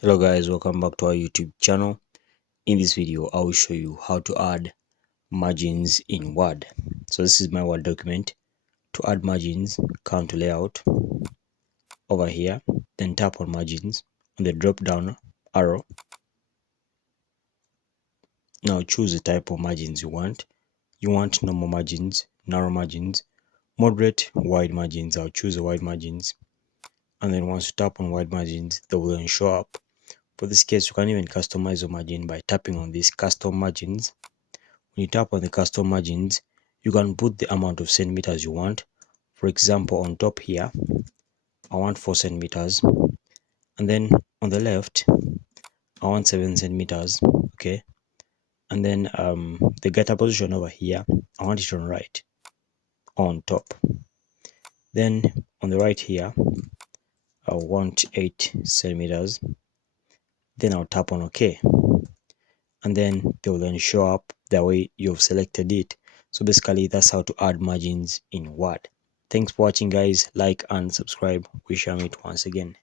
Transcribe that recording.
Hello guys, welcome back to our YouTube channel. In this video I will show you how to add margins in Word. So this is my Word document. To add margins, come to layout over here, then tap on margins on the drop down arrow. Now choose the type of margins you want. You want normal margins, narrow margins, moderate, wide margins. I'll choose the wide margins, and then once you tap on wide margins, they will then show up. For this case, you can even customize your margin by tapping on these custom margins. When you tap on the custom margins, you can put the amount of centimeters you want. For example, on top here, I want 4 centimeters, and then on the left, I want 7 centimeters. Okay, and then the getter position over here, I want it on right, on top. Then on the right here, I want 8 centimeters. Then I'll tap on OK, and then they will then show up the way you've selected it. So basically that's how to add margins in Word. Thanks for watching guys. Like and subscribe. We shall meet once again.